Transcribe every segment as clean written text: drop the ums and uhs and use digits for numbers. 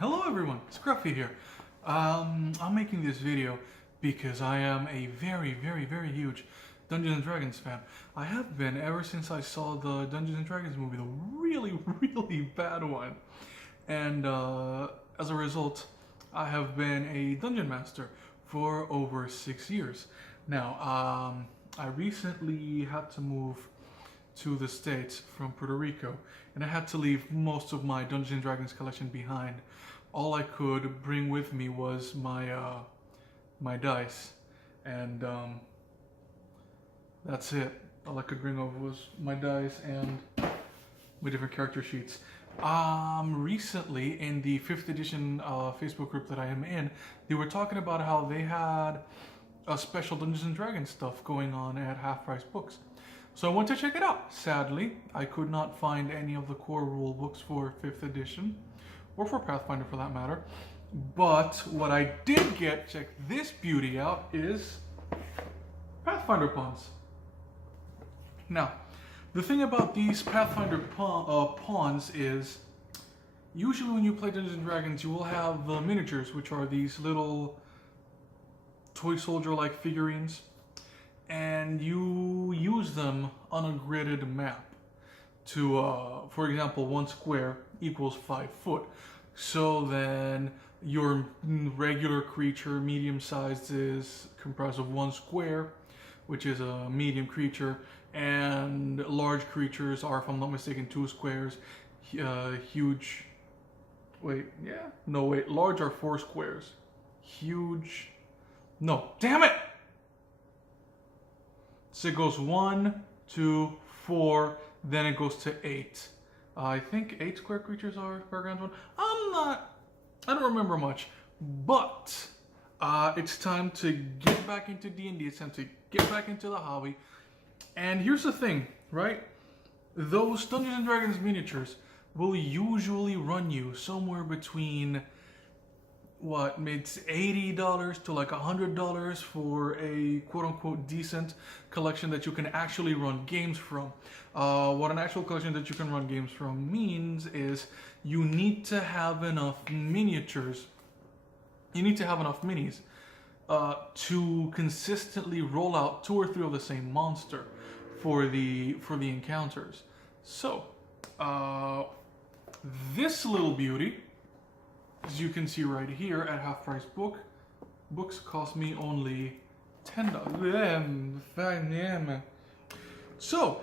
Hello everyone, Scruffy here. I'm making this video because I am a very huge Dungeons & Dragons fan. I have been ever since I saw the Dungeons & Dragons movie, the really bad one. And as a result, I have been a Dungeon Master for over 6 years. Now, I recently had to move to the States from Puerto Rico, and I had to leave most of my Dungeons & Dragons collection behind. All I could bring with me was my dice, and that's it. All I could bring over was my dice and my different character sheets. Recently, in the 5th edition Facebook group that I am in, they were talking about how they had a special Dungeons & Dragons stuff going on at Half Price Books. So I went to check it out. Sadly, I could not find any of the core rule books for 5th edition, or for Pathfinder for that matter. But what I did get, check this beauty out, is Pathfinder pawns. Now, the thing about these Pathfinder pawns is, usually when you play Dungeons & Dragons, you will have the miniatures, which are these little toy soldier-like figurines, and you use them on a gridded map to, for example, 1 square equals 5 foot. So then your regular creature, medium-sized, is comprised of 1 square, which is a medium creature, and large creatures are, if I'm not mistaken, 2 squares. Huge, large are 4 squares. Huge, no, damn it! So it goes 1, 2, 4, then it goes to 8. I think 8 square creatures are Gargantuan one. I don't remember much, but it's time to get back into D&D. It's time to get back into the hobby. And here's the thing, right? Those Dungeons & Dragons miniatures will usually run you somewhere between it's $80 to like $100 for a quote-unquote decent collection that you can actually run games from. What an actual collection that you can run games from means is you need to have enough miniatures. You need to have enough minis to consistently roll out 2 or 3 of the same monster for the encounters. So this little beauty, as you can see right here at Half Price Books, cost me only $10. So,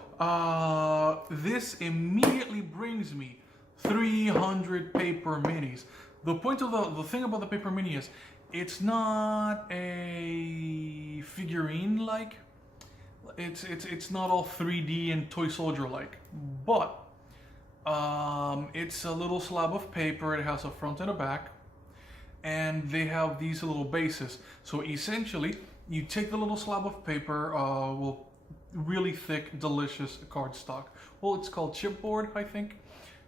this immediately brings me 300 paper minis. The point of the thing about the paper mini is, it's not a figurine like. It's not all 3D and toy soldier like, but it's a little slab of paper. It has a front and a back, and they have these little bases. So essentially, you take the little slab of paper, really thick, delicious cardstock. Well, it's called chipboard, I think.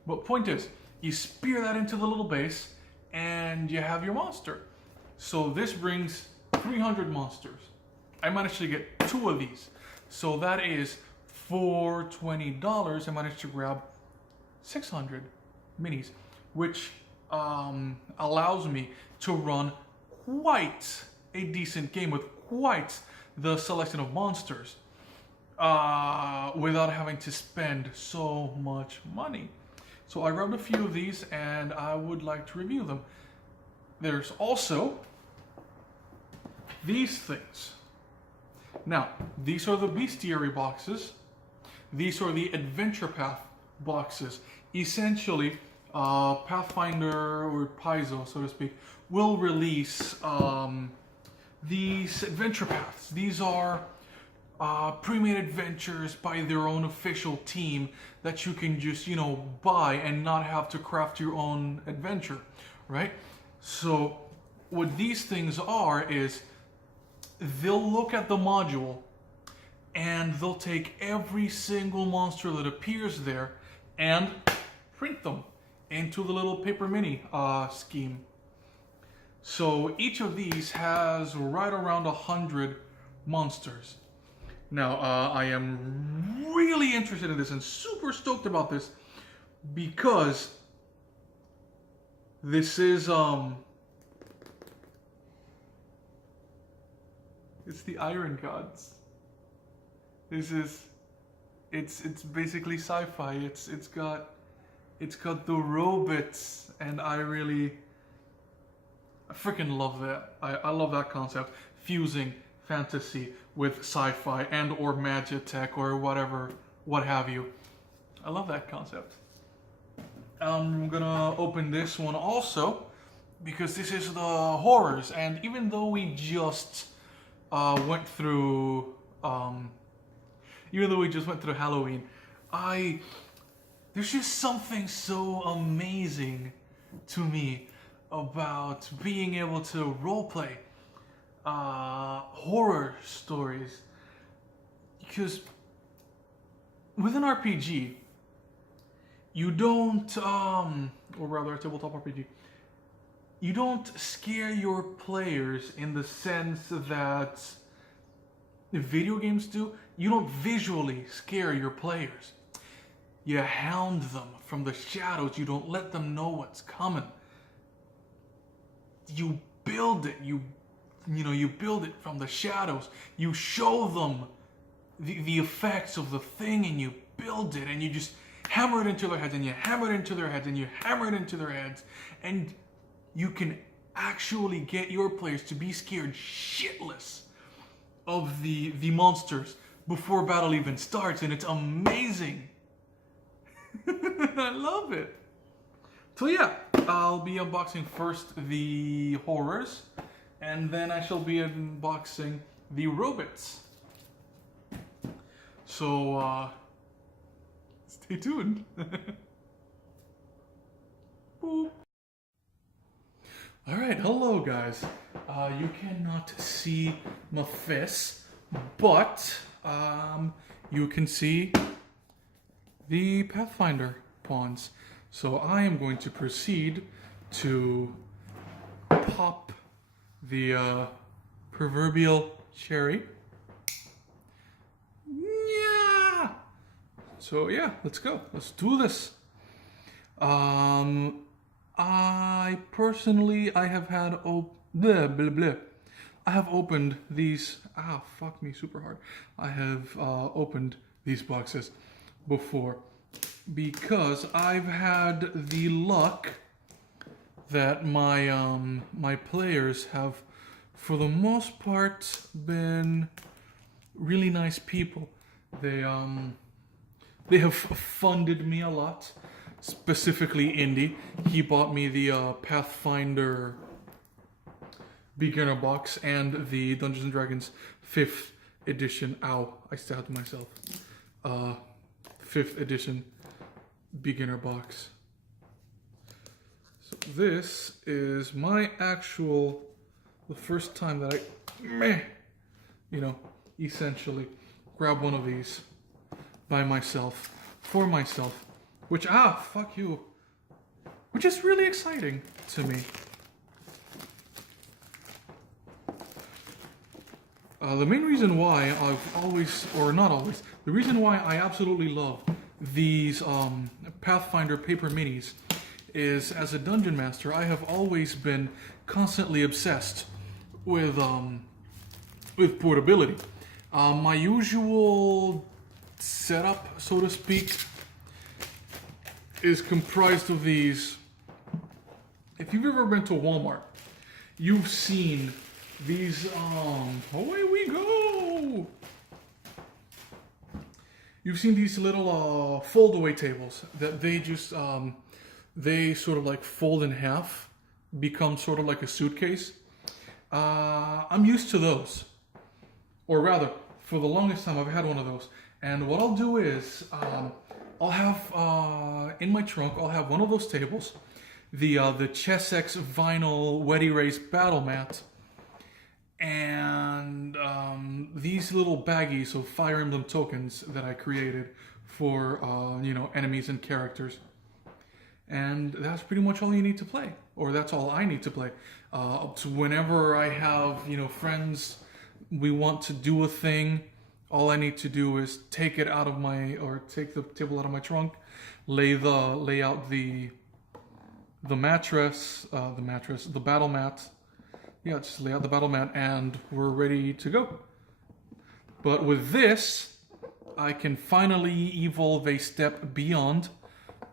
But point is, you spear that into the little base, and you have your monster. So this brings 300 monsters. I managed to get 2 of these. So that is, for $20, I managed to grab 600 minis, which allows me to run quite a decent game with quite the selection of monsters without having to spend so much money. So I grabbed a few of these, and I would like to review them. There's also these things. Now, these are the bestiary boxes. These are the adventure path boxes. Essentially, Pathfinder, or Paizo, so to speak, will release these adventure paths. These are pre-made adventures by their own official team that you can just, buy and not have to craft your own adventure, right? So what these things are is, they'll look at the module and they'll take every single monster that appears there and print them into the little paper mini scheme. So each of these has right around 100 monsters. Now, I am really interested in this and super stoked about this because This is it's the Iron Gods. This is it's basically sci-fi. It's got the robots, and I freaking love that. I love that concept, fusing fantasy with sci-fi and or magitech or whatever, what have you. I love that concept. I'm gonna open this one also because this is the horrors, and even though we just went through Halloween, there's just something so amazing to me about being able to roleplay horror stories, because with an RPG, you don't, or rather a tabletop RPG, you don't scare your players in the sense that the video games do. You don't visually scare your players. You hound them from the shadows. You don't let them know what's coming. You build it. You build it from the shadows. You show them the effects of the thing, and you build it, and you just hammer it into their heads, and you hammer it into their heads, and you hammer it into their heads, and you can actually get your players to be scared shitless of the monsters before battle even starts, and it's amazing. I love it. So yeah, I'll be unboxing first the horrors, and then I shall be unboxing the robots. So stay tuned. Boop. Alright, hello guys. You cannot see my face, but you can see the Pathfinder pawns. So I am going to proceed to pop the proverbial cherry. Yeah! So yeah, let's go. Let's do this. I personally, I have had I have opened these. Fuck me super hard. I have opened these boxes before because I've had the luck that my players have, for the most part, been really nice people. They have funded me a lot. Specifically Indy. He bought me the Pathfinder beginner box and the Dungeons and Dragons 5th edition. Ow, I stabbed myself. 5th edition beginner box. So this is my the first time that I, essentially grab one of these by myself, for myself. Which, fuck you. Which is really exciting to me. The main reason why I've always, or not always, the reason why I absolutely love these Pathfinder paper minis is, as a dungeon master, I have always been constantly obsessed with portability. My usual setup, so to speak, is comprised of these. If you've ever been to Walmart, you've seen these, away we go! You've seen these little fold-away tables that they just, they sort of like fold in half, become sort of like a suitcase. I'm used to those. Or rather, for the longest time I've had one of those. And what I'll do is, I'll have, in my trunk, I'll have one of those tables, the Chessex vinyl wet erase battle mat, and these little baggies of Fire Emblem tokens that I created for, enemies and characters. And that's pretty much all you need to play, or that's all I need to play. So whenever I have, friends, we want to do a thing, all I need to do is take the table out of my trunk, lay out the the the battle mat. Yeah, just lay out the battle mat and we're ready to go. But with this, I can finally evolve a step beyond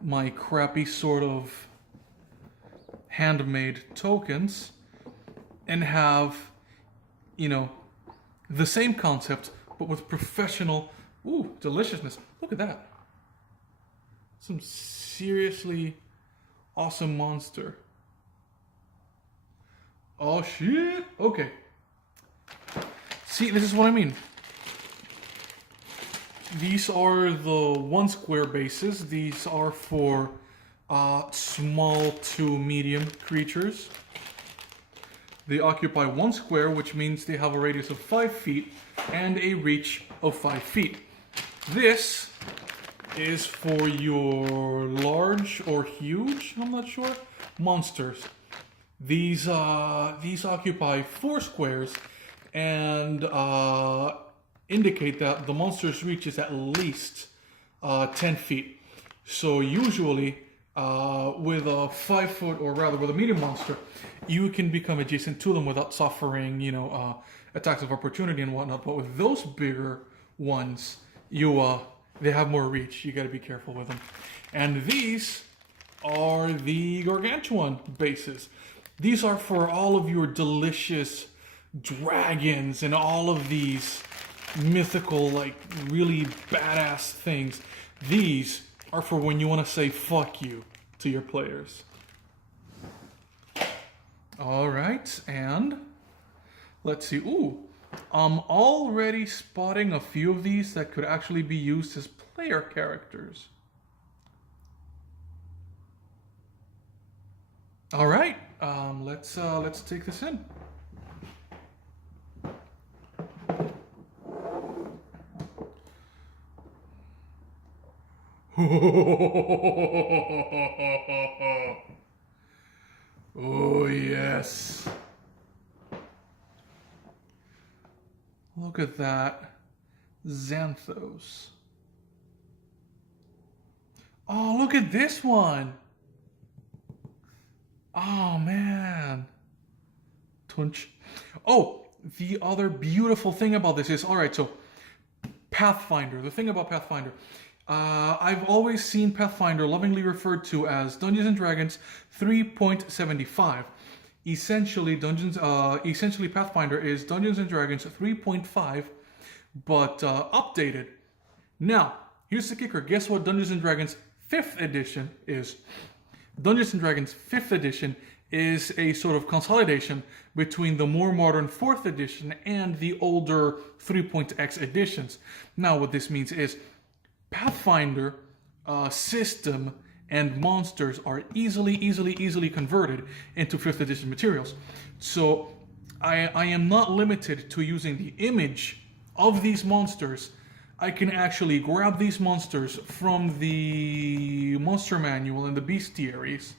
my crappy sort of handmade tokens and have, you know, the same concept, but with professional, deliciousness. Look at that. Some seriously awesome monster. Oh shit! Okay. See, this is what I mean. These are the 1 square bases. These are for small to medium creatures. They occupy 1 square, which means they have a radius of 5 feet and a reach of 5 feet. This is for your large or huge, I'm not sure, monsters. These occupy 4 squares and indicate that the monster's reach is at least 10 feet. So usually with a 5 foot, or rather with a medium monster, you can become adjacent to them without suffering, attacks of opportunity and whatnot. But with those bigger ones, they have more reach. You got to be careful with them. And these are the gargantuan bases. These are for all of your delicious dragons and all of these mythical, like, really badass things. These are for when you want to say fuck you to your players. All right, and let's see. I'm already spotting a few of these that could actually be used as player characters. All right, let's take this in. Oh, yes. Look at that. Xanthos. Oh, look at this one. Oh, man. Tunch. Oh, the other beautiful thing about this is, all right, so Pathfinder. The thing about Pathfinder. I've always seen Pathfinder lovingly referred to as Dungeons & Dragons 3.75. Essentially, Pathfinder is Dungeons & Dragons 3.5, but updated. Now, here's the kicker. Guess what Dungeons & Dragons 5th edition is? Dungeons & Dragons 5th edition is a sort of consolidation between the more modern 4th edition and the older 3.x editions. Now, what this means is Pathfinder system and monsters are easily converted into 5th edition materials. So I am not limited to using the image of these monsters. I can actually grab these monsters from the monster manual and the bestiaries.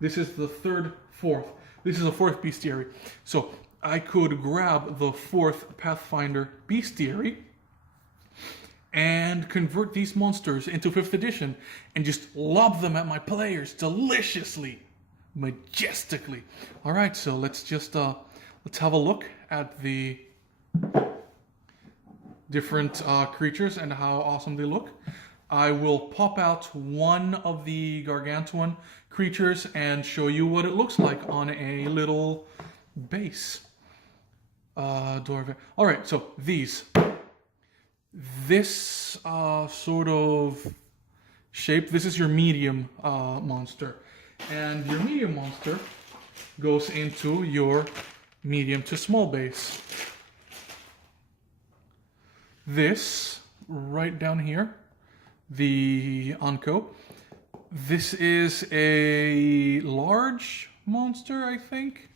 This is the 4th. This is a 4th bestiary. So I could grab the 4th Pathfinder bestiary and convert these monsters into 5th edition and just lob them at my players deliciously, majestically. All right, so let's have a look at the different creatures and how awesome they look. I will pop out one of the gargantuan creatures and show you what it looks like on a little base. All right, so this sort of shape, this is your medium monster. And your medium monster goes into your medium to small base. This, right down here, the Anko, this is a large monster, I think.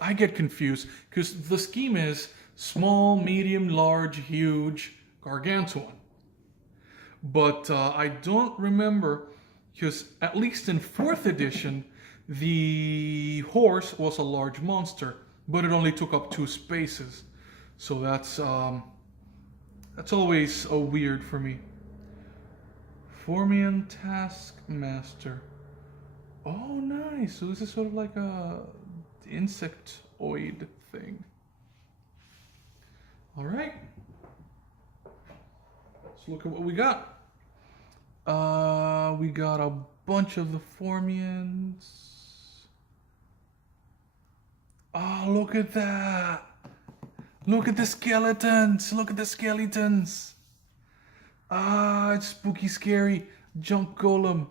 I get confused because the scheme is small, medium, large, huge, gargantuan. But I don't remember, because at least in 4th edition, the horse was a large monster, but it only took up 2 spaces. So that's always a weird for me. Formian Taskmaster. Oh, nice. So this is sort of like a insectoid thing. All right. Let's look at what we got. We got a bunch of the Formians. Oh, look at that. Look at the skeletons. Look at the skeletons. Ah, it's spooky, scary. Junk golem.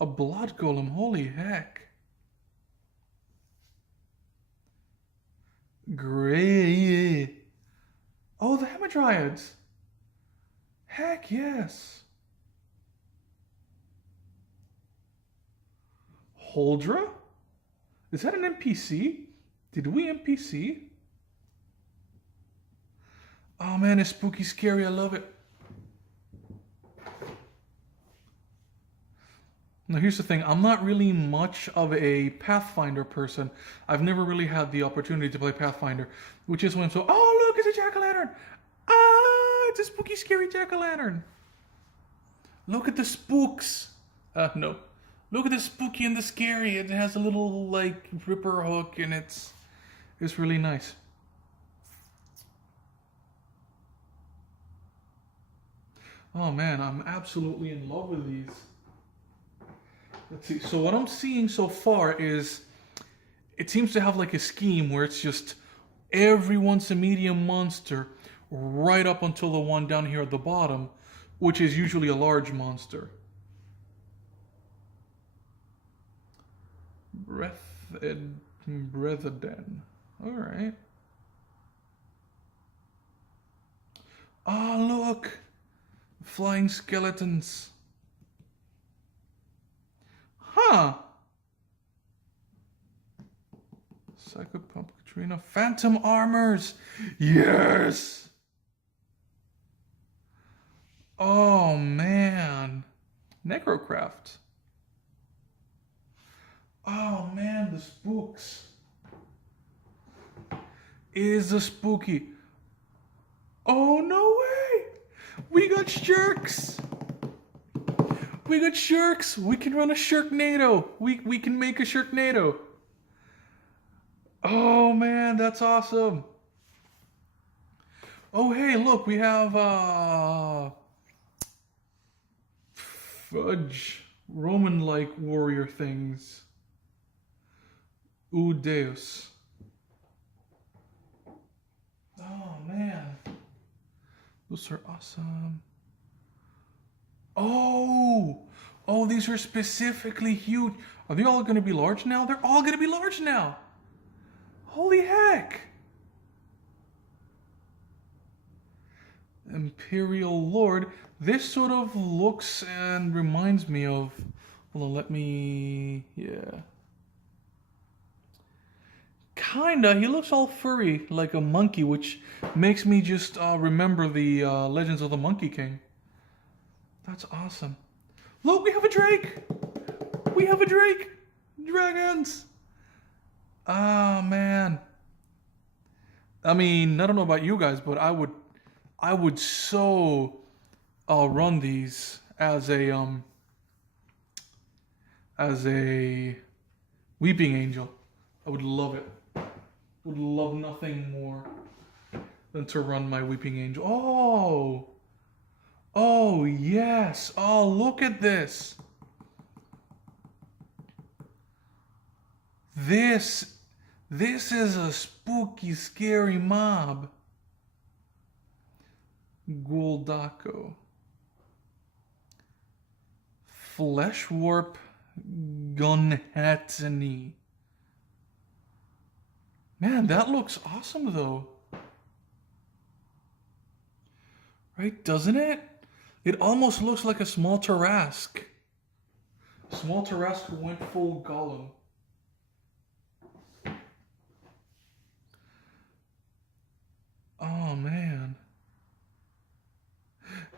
A blood golem. Holy heck. Great. Oh, the Hamadryads. Heck yes. Holdra? Is that an NPC? Did we NPC? Oh man, it's spooky scary. I love it. Now here's the thing. I'm not really much of a Pathfinder person. I've never really had the opportunity to play Pathfinder, which is when I'm so, oh look, it's a jack-o'-lantern. Ah, it's a spooky scary jack-o'-lantern. Look at the spooks. No. Look at the spooky and the scary. It has a little like ripper hook and it's really nice. Oh man, I'm absolutely in love with these. Let's see. So what I'm seeing so far is it seems to have like a scheme where it's just everyone's a medium monster right up until the one down here at the bottom, which is usually a large monster. Breatheden. All right. Ah, look. Flying skeletons. Huh. Psychopump Katrina. Phantom armors. Yes. Oh, man. Necrocraft. Oh man, the spooks. Is a spooky. Oh no way! We got shirks! We got shirks! We can run a shirknado! We can make a shirknado! Oh man, that's awesome! Oh hey, look, we have fudge Roman-like warrior things. Deus. Oh man. Those are awesome. Oh! Oh, these are specifically huge. Are they all going to be large now? They're all going to be large now. Holy heck. Imperial Lord. This sort of looks and reminds me of... Hold on, let me... Yeah. Kinda. He looks all furry, like a monkey, which makes me just remember the Legends of the Monkey King. That's awesome. Look, we have a drake! We have a drake! Dragons! Ah, man. I mean, I don't know about you guys, but I would so run these as a weeping angel. I would love it. Would love nothing more than to run my weeping angel. Oh! Oh, yes! Oh, look at this! This is a spooky, scary mob. Guldako. Flesh Warp Gunhatani. Man, that looks awesome though. Right, doesn't it? It almost looks like a small Tarask. A small Tarask who went full Golem. Oh man.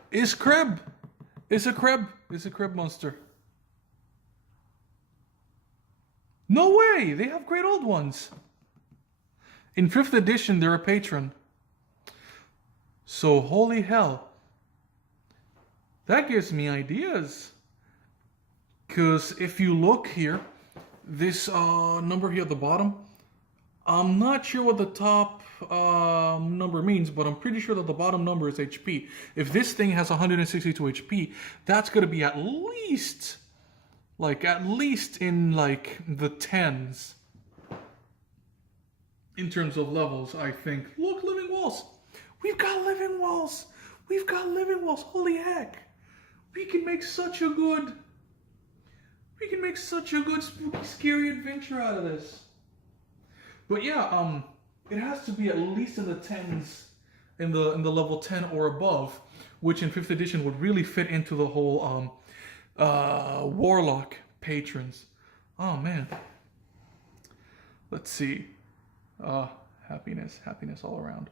It's Crib! It's a Crib! It's a Crib monster. No way! They have great old ones. In 5th edition, they're a patron. So, holy hell. That gives me ideas. Because if you look here, this number here at the bottom, I'm not sure what the top number means, but I'm pretty sure that the bottom number is HP. If this thing has 162 HP, that's going to be at least in like the tens in terms of levels, I think. Look, living walls. We've got living walls. We've got living walls. Holy heck. We can make such a good spooky, scary adventure out of this. But yeah, it has to be at least in the tens, in the level 10 or above, which in 5th edition would really fit into the whole warlock patrons. Oh man. Let's see. Happiness all around.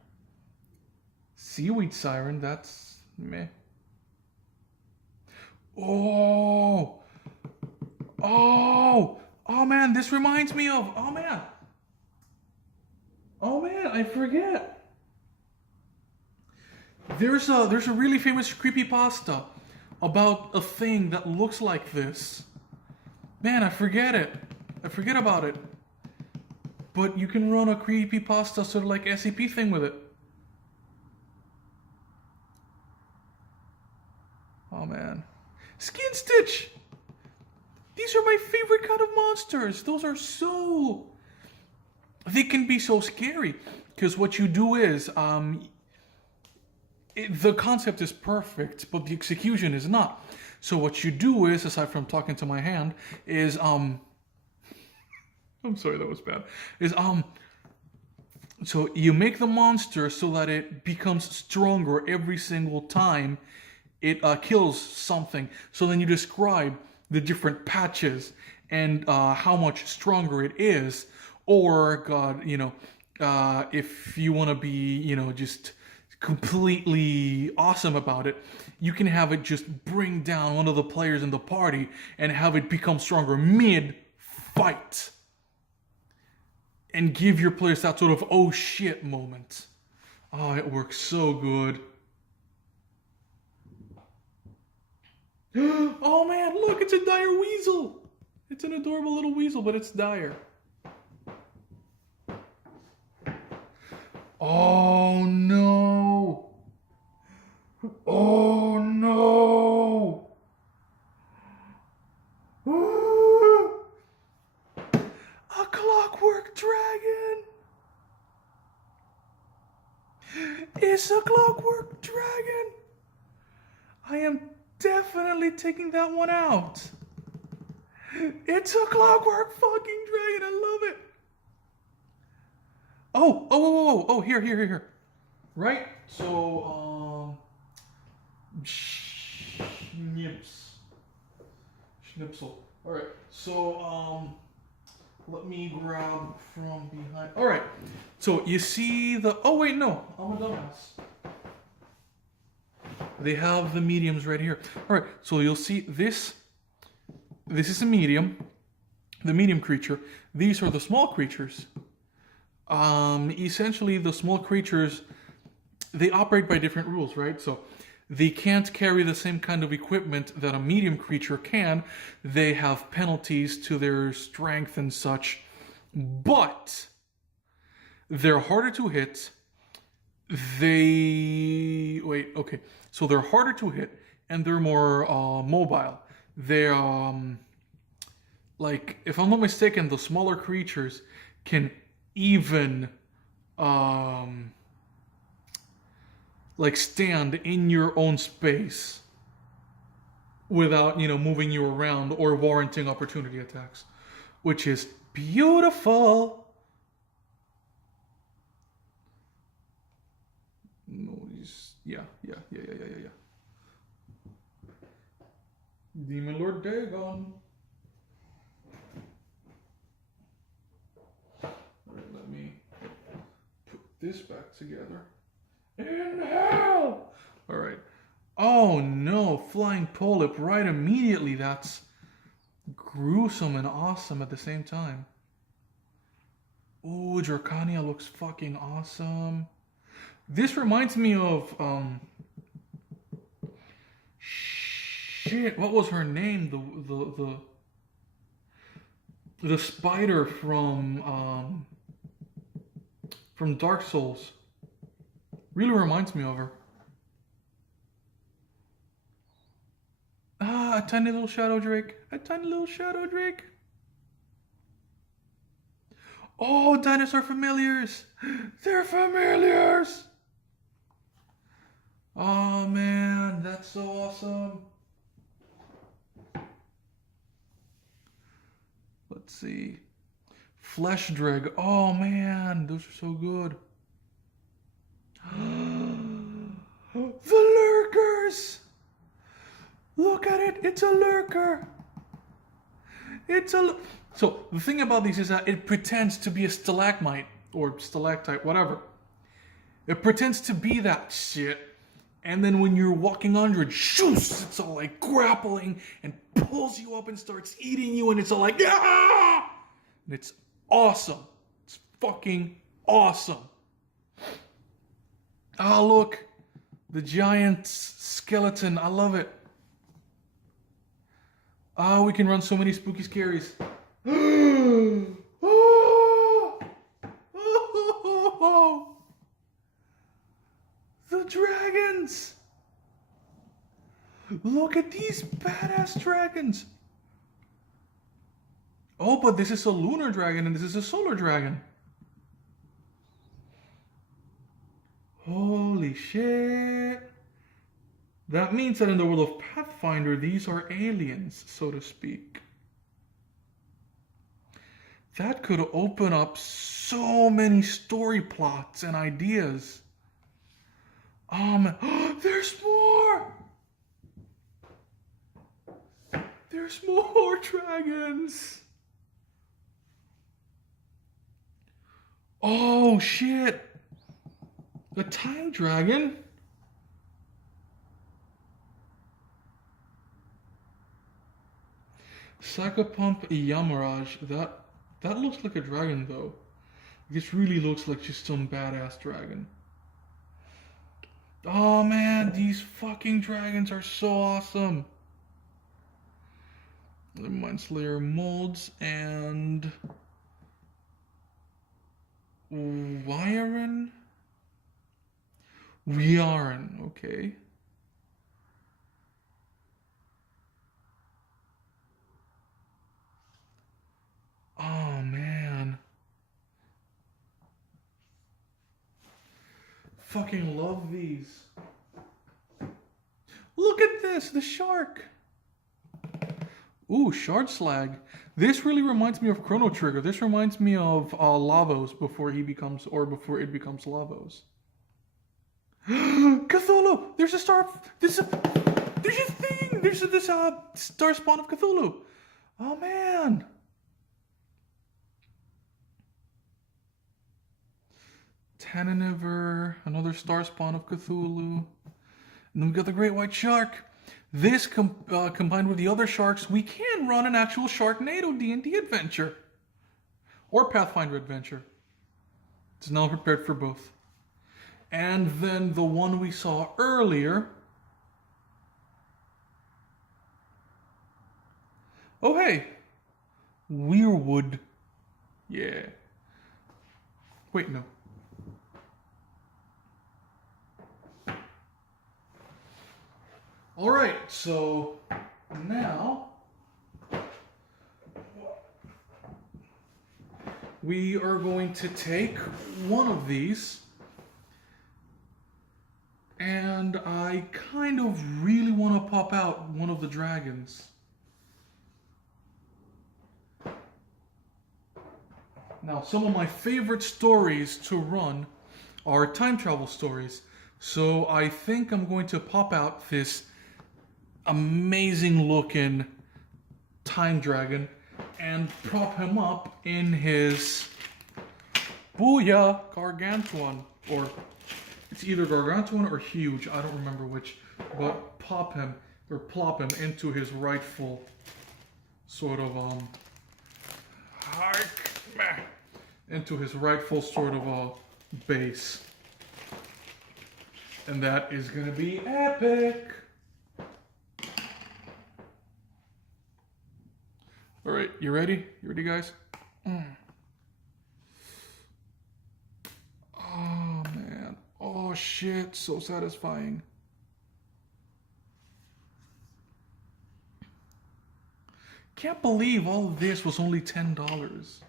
Seaweed Siren, that's meh. Oh man, this reminds me of, oh man, I forget. There's a really famous creepypasta about a thing that looks like this. Man, I forget it. I forget about it. But you can run a creepypasta sort of like SCP thing with it. Oh man. Skin Stitch! These are my favorite kind of monsters. Those are so... They can be so scary. Because what you do is... the concept is perfect, but the execution is not. So what you do is, aside from talking to my hand, is... I'm sorry, that was bad. So you make the monster so that it becomes stronger every single time it kills something. So then you describe the different patches and how much stronger it is. Or, God, if you want to be, just completely awesome about it, you can have it just bring down one of the players in the party and have it become stronger mid-fight. And give your players that sort of oh shit moment. Oh, it works so good. Oh man, look, it's a dire weasel. It's an adorable little weasel, but it's dire. Oh no. Oh no. A clockwork dragon. It's a clockwork dragon. I am definitely taking that one out. It's a clockwork fucking dragon. I love it. Oh, here. Right? So, Schnipsel. Alright, so, let me grab from behind. Alright, so you see the... Oh, wait, no. I'm a dumbass. They have the mediums right here. Alright, so you'll see this. This is a medium. The medium creature. These are the small creatures. Essentially, the small creatures, they operate by different rules, right? So they can't carry the same kind of equipment that a medium creature can. They have penalties to their strength and such, but they're harder to hit. So they're harder to hit and they're more mobile. They're like, if I'm not mistaken, the smaller creatures can even like stand in your own space without, moving you around or warranting opportunity attacks, which is beautiful. No, yeah. Demon Lord Dagon. Alright, let me put this back together. In hell! Alright. Oh no, flying polyp right immediately. That's gruesome and awesome at the same time. Ooh, Dracania looks fucking awesome. This reminds me of shit, what was her name? The spider from Dark Souls. Really reminds me of her. Ah, a tiny little shadow drake. A tiny little shadow drake. Oh, dinosaur familiars. They're familiars. Oh man, that's so awesome. Let's see. Flesh drag. Oh man, those are so good. The lurkers. Look at it. It's a lurker. So the thing about these is that it pretends to be a stalagmite or stalactite, whatever. It pretends to be that shit. And then when you're walking under it, shoosh, it's all like grappling and pulls you up and starts eating you, and it's all like, ah! And it's awesome. It's fucking awesome. Ah, look. The giant skeleton. I love it. Ah, we can run so many spooky scaries. The dragons! Look at these badass dragons! Oh, but this is a lunar dragon and this is a solar dragon. Holy shit! That means that in the world of Pathfinder, these are aliens, so to speak. That could open up so many story plots and ideas. There's more! There's more dragons! Oh shit! The time dragon? Sakapump Yamaraj. That looks like a dragon though. This really looks like just some badass dragon. Oh man, these fucking dragons are so awesome. The Mind Slayer molds and Wyron? Wyron, okay. Oh man. Fucking love these. Look at this, the shark. Ooh, shard slag. This really reminds me of Chrono Trigger. This reminds me of Lavos before it becomes Lavos. Cthulhu! There's a thing! There's this star spawn of Cthulhu. Oh man. Tananiver, another star spawn of Cthulhu. And then we got the great white shark. This combined with the other sharks, we can run an actual Sharknado D&D adventure. Or Pathfinder adventure. It's now prepared for both. And then the one we saw earlier. Oh hey! Weirwood. Yeah. Wait, no. All right, so now we are going to take one of these, and I kind of really want to pop out one of the dragons. Now, some of my favorite stories to run are time travel stories, so I think I'm going to pop out this amazing looking time dragon and prop him up in his Booyah Gargantuan, or it's either Gargantuan or huge, I don't remember which, but plop him into his rightful sort of base. And that is gonna be epic. You ready? You ready, guys? Oh, man. Oh, shit. So satisfying. Can't believe all of this was only $10.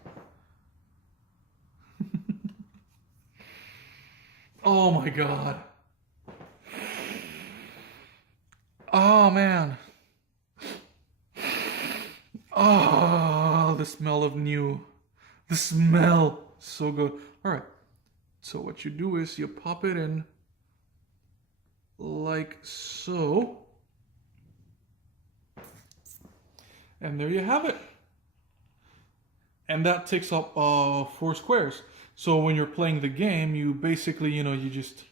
Oh, my God. Oh, man. Oh, the smell of new. The smell. So good. All right. So what you do is you pop it in like so. And there you have it. And that takes up 4 squares. So when you're playing the game, you basically, you just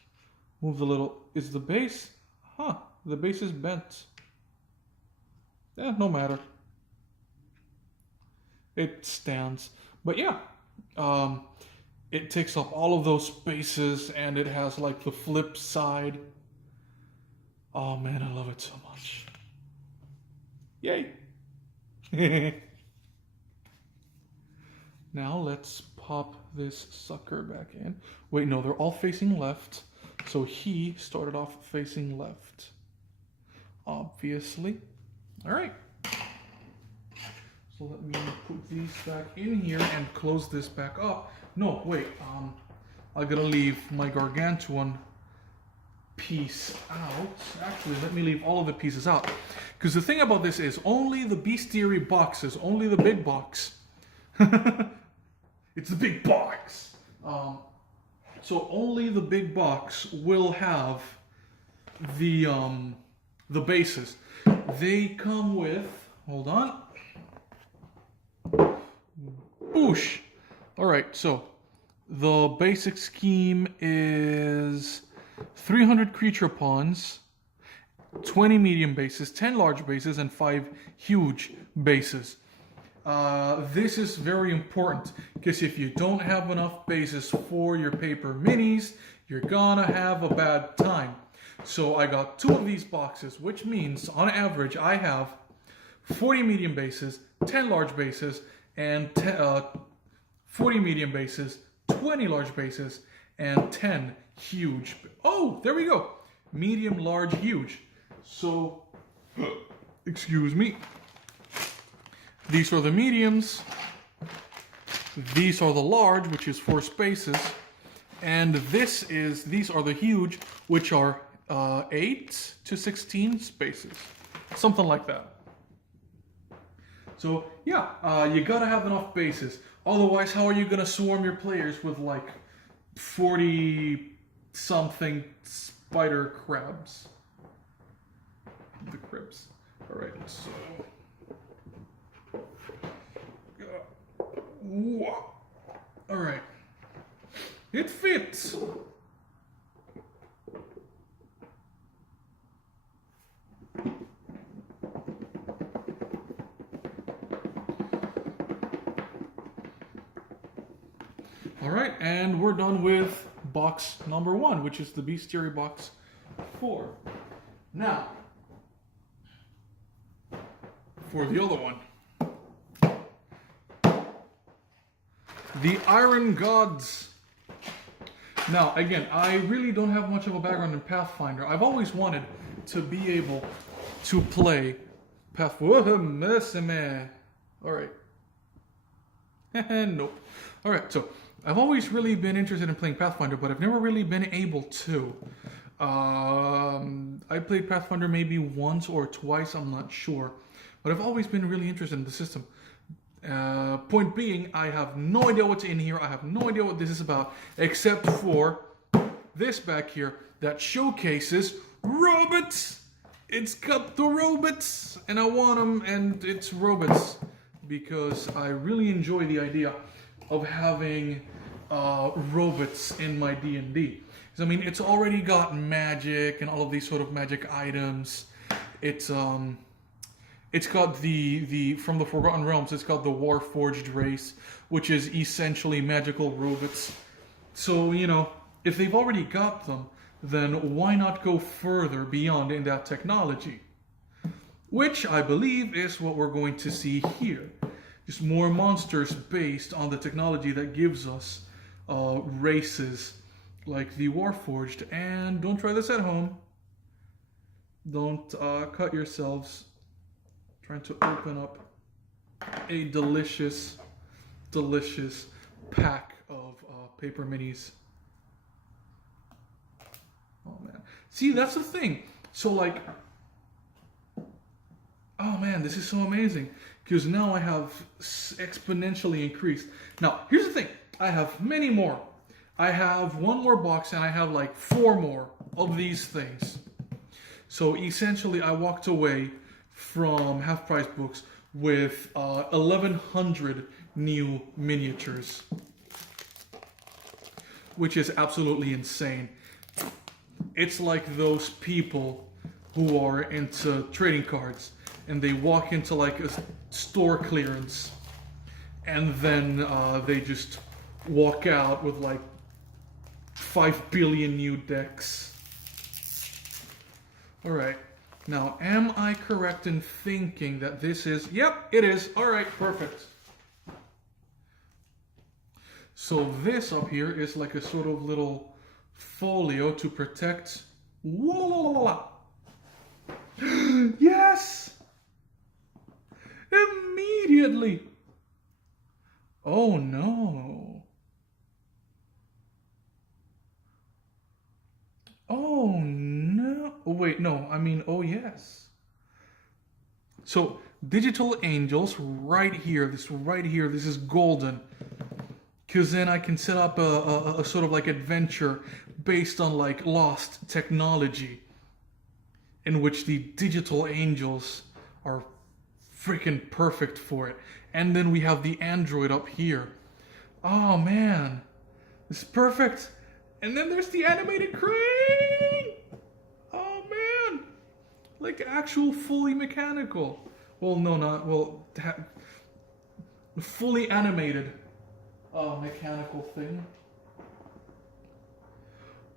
move the little... Is the base? Huh. The base is bent. Yeah, no matter. It stands. But yeah. It takes up all of those spaces, and it has like the flip side. Oh man, I love it so much. Yay. Now let's pop this sucker back in. Wait, no, they're all facing left. So he started off facing left. Obviously. All right. So let me put these back in here and close this back up. No, wait. I gotta leave my gargantuan piece out. Actually, let me leave all of the pieces out. Because the thing about this is only the bestiary boxes, only the big box. It's the big box. So only the big box will have the bases. They come with, hold on. Boosh. All right, so the basic scheme is 300 creature pawns, 20 medium bases, 10 large bases, and 5 huge bases. This is very important because if you don't have enough bases for your paper minis, you're gonna have a bad time. So I got 2 of these boxes, which means on average I have 40 medium bases, 10 large bases, and 40 medium bases, 20 large bases, and 10 huge. Oh, there we go. Medium, large, huge. So, excuse me. These are the mediums. These are the large, which is 4 spaces. And these are the huge, which are 8 to 16 spaces. Something like that. So, yeah, you gotta have enough bases. Otherwise, how are you gonna swarm your players with like 40-something spider crabs? The cribs. All right, so... All right. It fits. All right, and we're done with box number 1, which is the bestiary box 4. Now, for the other one. The Iron Gods. Now, again, I really don't have much of a background in Pathfinder. I've always wanted to be able to play Pathfinder. Alright. Nope. Alright, so I've always really been interested in playing Pathfinder, but I've never really been able to. I played Pathfinder maybe once or twice, I'm not sure. But I've always been really interested in the system. Point being, I have no idea what's in here. I have no idea what this is about, except for this back here that showcases robots. It's got the robots, and I want them, and it's robots because I really enjoy the idea of having robots in my D&D. I mean, it's already got magic and all of these sort of magic items. It's got the from the Forgotten Realms, it's got the Warforged race, which is essentially magical robots. So, if they've already got them, then why not go further beyond in that technology? Which I believe is what we're going to see here. just more monsters based on the technology that gives us races like the Warforged. And don't try this at home. Don't cut yourselves trying to open up a delicious pack of paper minis. Oh man. See, that's the thing. So like, oh man, this is so amazing. Because now I have exponentially increased. Now, here's the thing. I have many more. I have one more box and I have like 4 more of these things. So essentially I walked away from Half Price Books with 1,100 new miniatures. Which is absolutely insane. It's like those people who are into trading cards and they walk into like a store clearance and then they just walk out with like 5 billion new decks. Alright, now am I correct in thinking that this is... Yep, it is. Alright, perfect. So this up here is like a sort of little folio to protect... Yes! Immediately! Oh no. Oh no. Oh wait, no. I mean, oh yes. So, Digital Angels right here. This is golden. Because then I can set up a sort of like adventure based on like lost technology. In which the Digital Angels are freaking perfect for it. And then we have the Android up here. Oh man. This is perfect. And then there's the animated crane! Oh man! Like actual fully mechanical. Well, no, not, well, fully animated mechanical thing.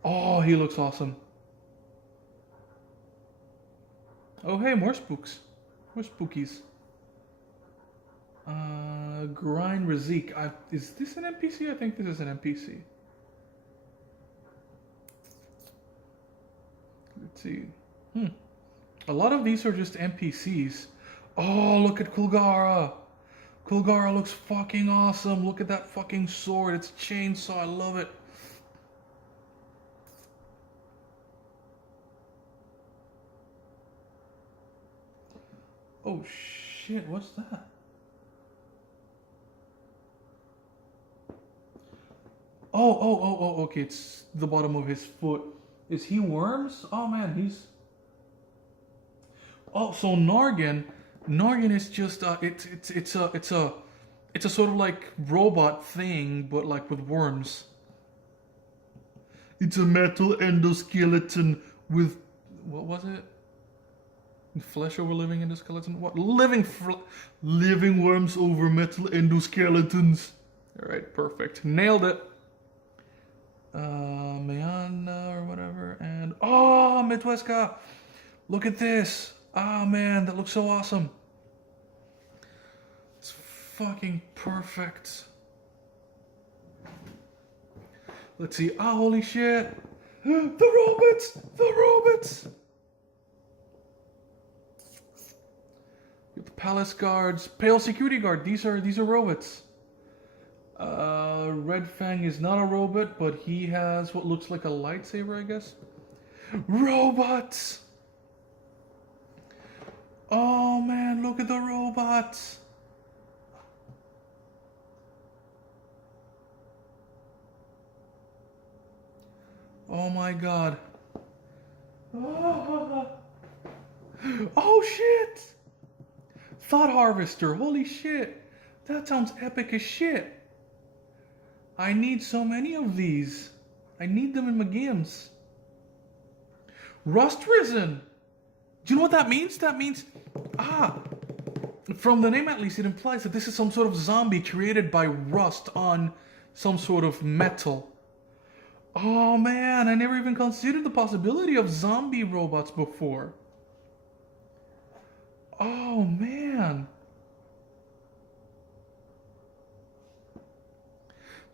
Oh, he looks awesome. Oh hey, more spooks. More spookies. Grind Razik. Is this an NPC? I think this is an NPC. Let's see. A lot of these are just NPCs. Oh, look at Kulgara. Kulgara looks fucking awesome. Look at that fucking sword. It's a chainsaw. I love it. Oh shit, what's that? Oh, okay, it's the bottom of his foot. Is he Worms? Oh man, he's... Oh, so Nargan is just it's a sort of like robot thing, but like with worms. It's a metal endoskeleton with, what was it? Flesh over living endoskeleton? What? Living worms over metal endoskeletons. Alright, perfect. Nailed it. Mayana or whatever, and oh, Midweska! Look at this! Oh man, that looks so awesome. It's fucking perfect. Let's see. Ah, oh, holy shit! The robots! The robots! The palace guards, pale security guard. These are robots. Red Fang is not a robot, but he has what looks like a lightsaber, I guess. Robots! Oh man, look at the robots! Oh my god. Oh shit! Thought Harvester, holy shit! That sounds epic as shit! I need so many of these. I need them in my games. Rust Risen! Do you know what that means? That means, from the name at least, it implies that this is some sort of zombie created by rust on some sort of metal. Oh man, I never even considered the possibility of zombie robots before. Oh man.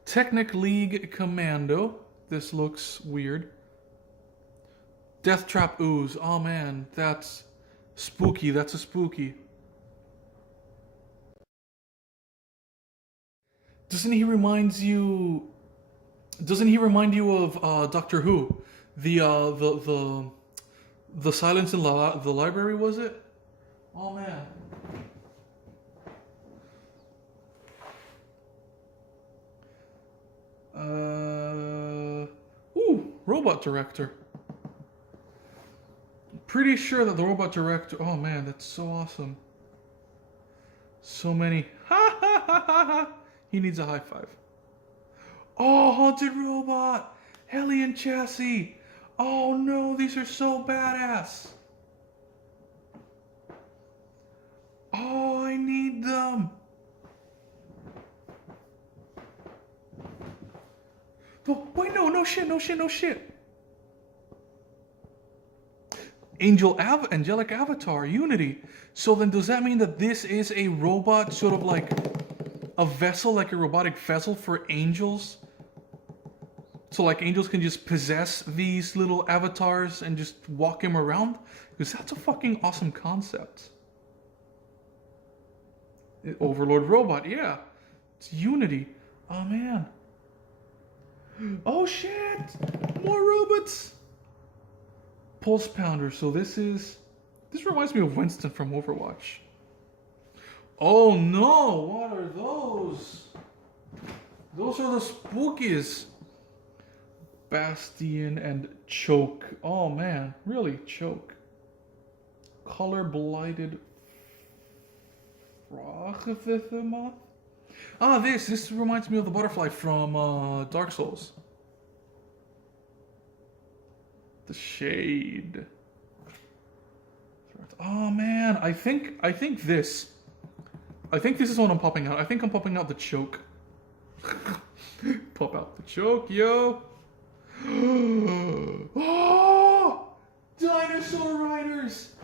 Technic League Commando. This looks weird. Death Trap Ooze. Oh man, that's spooky. That's a spooky. Doesn't he remind you of Doctor Who? The Silence in the Library, was it? Oh man. Robot Director. Pretty sure that the Robot Director. Oh man, that's so awesome. So many. Ha ha ha ha ha. He needs a high five. Oh, Haunted Robot. Hellion Chassis. Oh no, these are so badass. Oh, I need them. Oh, wait, no shit. Angelic Avatar, Unity. So then does that mean that this is a robot, sort of like a vessel, like a robotic vessel for angels? So like angels can just possess these little avatars and just walk him around? Because that's a fucking awesome concept. Overlord Robot, yeah. It's Unity. Oh man. Oh shit! More robots! Pulse Pounder, so this reminds me of Winston from Overwatch. Oh no, what are those? Those are the spookies. Bastion and Choke. Oh man, really, Choke. Color Blighted Frog. Ah, this reminds me of the butterfly from Dark Souls. The Shade. Oh man, I think this is what I'm popping out. I think I'm popping out the Choke. Pop out the Choke, yo. Oh! Dinosaur Riders!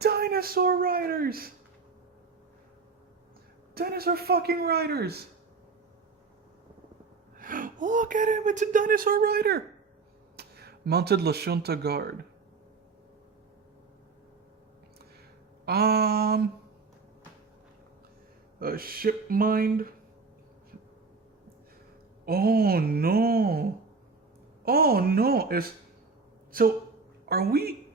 Dinosaur Riders! Dinosaur fucking Riders! Look at him, it's a Dinosaur Rider! Mounted Lashunta Guard. Ship Mind. Oh no. Oh no. So are we?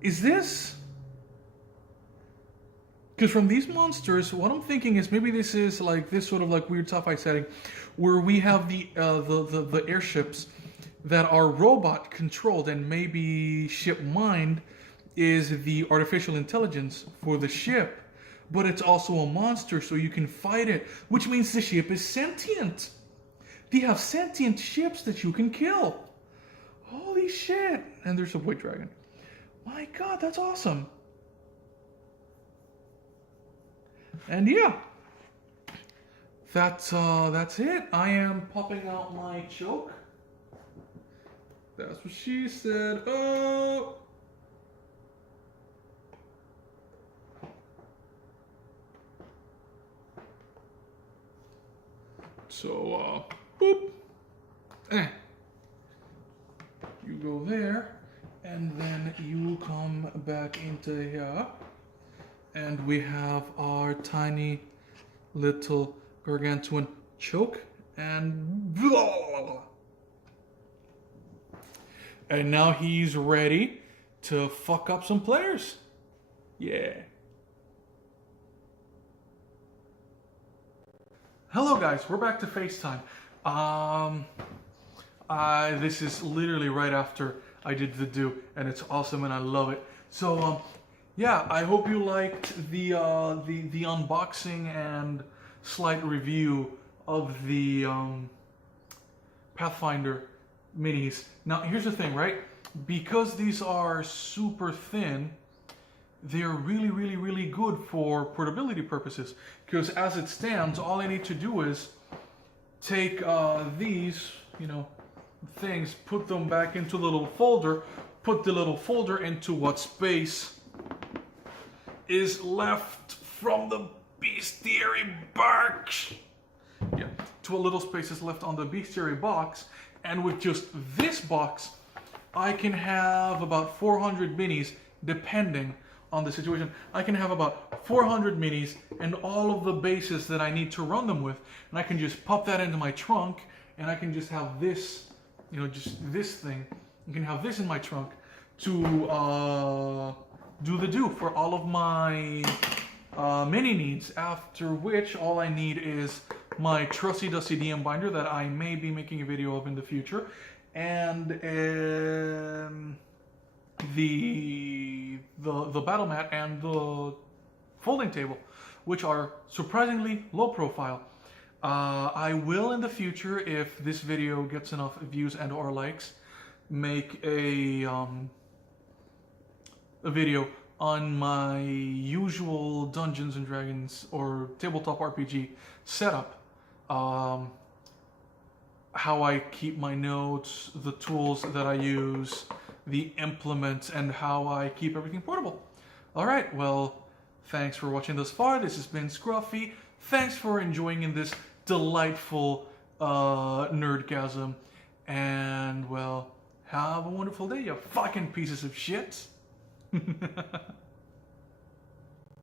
Is this? Because from these monsters, what I'm thinking is maybe this is like this sort of like weird sci-fi setting, where we have the airships that are robot controlled, and maybe Ship Mind is the artificial intelligence for the ship, but it's also a monster, so you can fight it, which means the ship is sentient. They have sentient ships that you can kill. Holy shit! And there's a Void Dragon. My God, that's awesome. And yeah, that's it. I am popping out my Choke. That's what she said. Oh. So, boop. You go there, and then you come back into here. And we have our tiny little gargantuan Choke, and blah, blah, blah. And now he's ready to fuck up some players. Yeah. Hello guys, we're back to FaceTime. This is literally right after I did the do, and it's awesome and I love it. So yeah, I hope you liked the unboxing and slight review of the Pathfinder minis. Now here's the thing, right? Because these are super thin, they're really good for portability purposes. Because as it stands, all I need to do is take these, things, put them back into the little folder, put the little folder into what space is left from the bestiary box. Yeah, 2 little spaces left on the bestiary box, and with just this box, I can have about 400 minis, depending on the situation. I can have about 400 minis and all of the bases that I need to run them with, and I can just pop that into my trunk, and I can just have this, you know, just this thing. You can have this in my trunk to do for all of my mini needs. After which, all I need is my trusty dusty DM binder that I may be making a video of in the future, and the battle mat and the folding table, which are surprisingly low profile. I will in the future, if this video gets enough views and or likes, make a video on my usual Dungeons and Dragons or tabletop RPG setup. How I keep my notes, the tools that I use, the implements, and how I keep everything portable. Alright, well, thanks for watching thus far. This has been Scruffy. Thanks for enjoying in this delightful nerdgasm. And, well, have a wonderful day, you fucking pieces of shit.